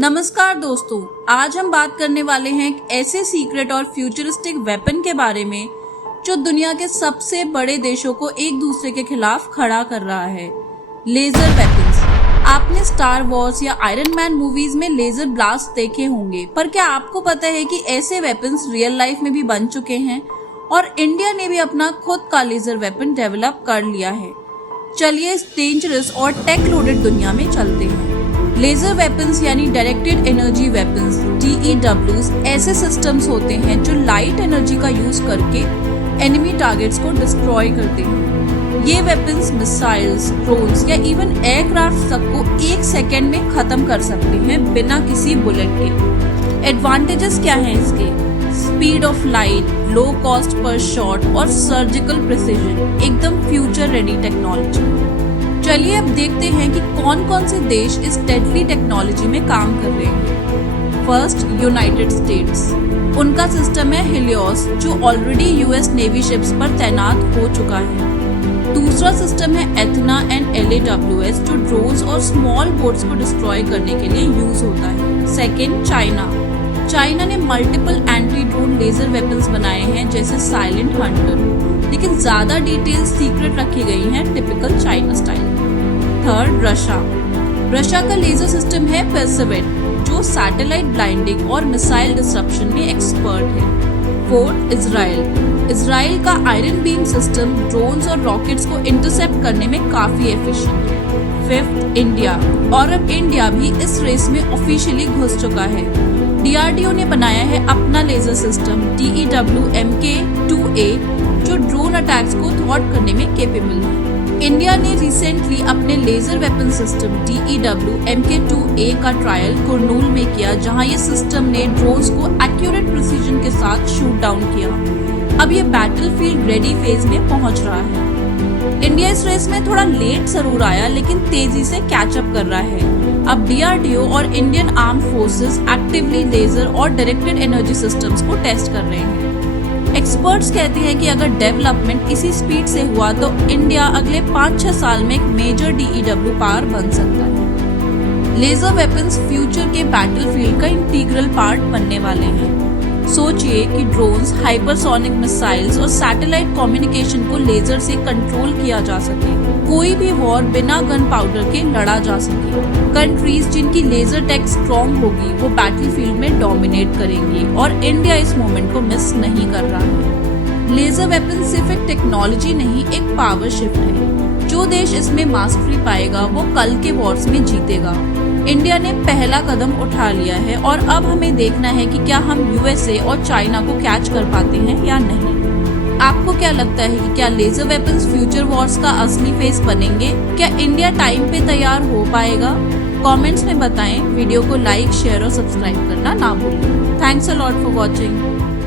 नमस्कार दोस्तों, आज हम बात करने वाले हैं एक ऐसे सीक्रेट और फ्यूचरिस्टिक वेपन के बारे में जो दुनिया के सबसे बड़े देशों को एक दूसरे के खिलाफ खड़ा कर रहा है। Laser weapons. आपने स्टार वॉर्स या आयरन मैन मूवीज में लेजर ब्लास्ट देखे होंगे, पर क्या आपको पता है कि ऐसे वेपन्स रियल लाइफ में भी बन चुके हैं और इंडिया ने भी अपना खुद का लेजर वेपन डेवलप कर लिया है। चलिए इस डेंजरस और टेक लोडेड दुनिया में चलते हैं। लेजर वेपन्स यानी डायरेक्टेड एनर्जी वेपन्स DEWs ऐसे सिस्टम्स होते हैं जो लाइट एनर्जी का यूज करके एनिमी टारगेट्स को डिस्ट्रॉय करते हैं। ये वेपन्स मिसाइल्स, ड्रोन्स या इवन एयरक्राफ्ट तक को एक सेकेंड में खत्म कर सकते हैं बिना किसी बुलेट के। एडवांटेजेस क्या हैं इसके? Speed of light, low cost per shot और सर्जिकल प्रिसीजन, एकदम फ्यूचर रेडी टेक्नोलॉजी। चलिए अब देखते हैं कि कौन कौन से देश इस डेडली टेक्नोलॉजी में काम कर रहे हैं। First, United States. उनका सिस्टम है हेलियोस जो ऑलरेडी US नेवी शिप्स पर तैनात हो चुका है। दूसरा सिस्टम है एथना एंड LAWS जो ड्रोन्स और स्मॉल बोट्स को डिस्ट्रॉय करने के लिए यूज होता है। सेकेंड, चाइना ने multiple anti drone laser weapons बनाए हैं जैसे साइलेंट हंटर, लेकिन ज्यादा डिटेल्स सीक्रेट रखी गई हैं typical China style. Third, Russia का लेजर सिस्टम है परसेवेट जो सैटेलाइट ब्लाइंडिंग और मिसाइल डिसरप्शन में एक्सपर्ट है। फोर्थ, इजराइल का आयरन बीम सिस्टम ड्रोन्स और रॉकेट्स को इंटरसेप्ट करने में काफी एफिशिएंट है। Fifth, India. और अब इंडिया भी इस रेस में ऑफिशियली घुस चुका है। DRDO ने बनाया है अपना लेजर सिस्टम DEW MK2A जो ड्रोन अटैक्स को थ्वार्ट करने में केपेबल है। इंडिया ने रिसेंटली अपने laser weapon system DEW MK2A का ट्रायल कुरनूल में किया, जहां ये सिस्टम ने ड्रोन्स को एक्यूरेट प्रिसीजन के साथ शूट डाउन किया। अब ये बैटलफील्ड रेडी फेज में पहुंच रहा है। इंडिया इस रेस में थोड़ा लेट जरूर आया, लेकिन तेजी से कैचअप कर रहा है। अब DRDO और Indian armed forces actively laser और डायरेक्टेड एनर्जी सिस्टम्स को टेस्ट कर रहे हैं। एक्सपर्ट्स कहते हैं कि अगर डेवलपमेंट इसी स्पीड से हुआ तो इंडिया अगले 5-6 साल में एक मेजर DEW पावर बन सकता है। लेजर वेपन्स फ्यूचर के बैटलफील्ड का इंटीग्रल पार्ट बनने वाले हैं। सोचिए कि ड्रोन्स, हाइपरसोनिक मिसाइल्स और सैटेलाइट कम्युनिकेशन को लेजर से कंट्रोल किया जा सके। कोई भी वॉर बिना गन पाउडर के लड़ा जा सके। कंट्रीज जिनकी लेजर टेक स्ट्रॉन्ग होगी वो बैटलफील्ड में डोमिनेट करेंगी और इंडिया इस मोमेंट को मिस नहीं कर रहा है। लेजर वेपन सिर्फ एक टेक्नोलॉजी नहीं, एक पावर शिफ्ट है। जो देश इसमें मास्टरी पाएगा वो कल के वॉर्स में जीतेगा। इंडिया ने पहला कदम उठा लिया है और अब हमें देखना है कि क्या हम USA और चाइना को कैच कर पाते हैं या नहीं। आपको क्या लगता है कि क्या लेजर वेपन्स फ्यूचर वॉर्स का असली फेस बनेंगे? क्या इंडिया टाइम पे तैयार हो पाएगा? कमेंट्स में बताएं। वीडियो को लाइक, शेयर और सब्सक्राइब करना ना भूलें। Thanks a lot for watching.